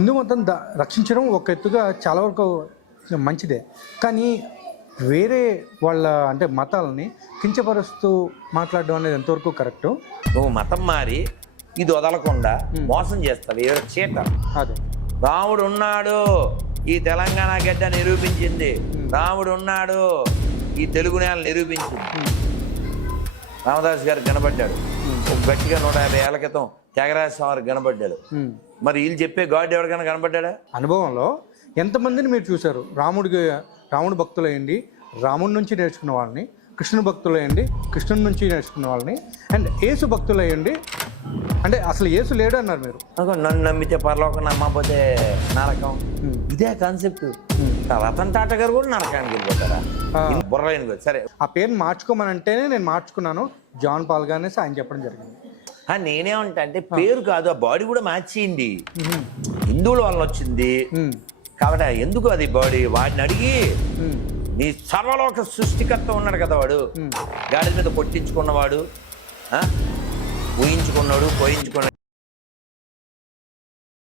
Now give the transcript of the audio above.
హిందూ మతం రక్షించడం ఒక ఎత్తుగా చాలా వరకు మంచిదే, కానీ వేరే వాళ్ళ అంటే మతాలని కించపరుస్తూ మాట్లాడడం అనేది ఎంతవరకు కరెక్టు? నువ్వు మతం మారి ఇది వదలకుండా మోసం చేస్తావు, ఏదో చీట. అదే రాముడు ఉన్నాడు, ఈ తెలంగాణ గడ్డ నిరూపించింది. రాముడు ఉన్నాడు, ఈ తెలుగు నేల నిరూపించింది. రామదాస్ గారు కనబడ్డాడు, ఒక గట్టిగా 150 ఏళ్ల క్రితం త్యాగరాజ స్వామి కనబడ్డాడు. మరి వీళ్ళు చెప్పే గాడ్ ఎవరికైనా కనబడ్డా? అనుభవంలో ఎంతమందిని మీరు చూశారు? రాముడు భక్తులయ్యండి, రాముడి నుంచి నేర్చుకున్న వాళ్ళని, కృష్ణుని భక్తులయ్యండి, కృష్ణుని నుంచి నేర్చుకున్న వాళ్ళని, అండ్ యేసు భక్తులయ్యండి. అంటే అసలు యేసు లేడు అన్నారు మీరు. నన్ను నమ్మితే పరలోకం, నమ్మకపోతే నరకం. ఇదే కాన్సెప్ట్. రతన్ టాటా గారు కూడా నరకానికి వెళ్ళిపోతారా? బుర్రలేని సరే, ఆ పేరుని మార్చుకోమని అంటేనే నేను మార్చుకున్నాను, జాన్ పాల్ గారిని ఆయన చెప్పడం జరిగింది. నేనేమంటా అంటే పేరు కాదు, ఆ బాడీ కూడా మార్చేయండి. హిందువుల వల్ల వచ్చింది కాబట్టి ఎందుకు అది బాడీ? వాడిని అడిగి, నీ సర్వలోక సృష్టికర్త ఉన్నాడు కదా వాడు, గాడి మీద కొట్టించుకున్నవాడు, ఊహించుకున్నాడు, పోయించుకున్నాడు,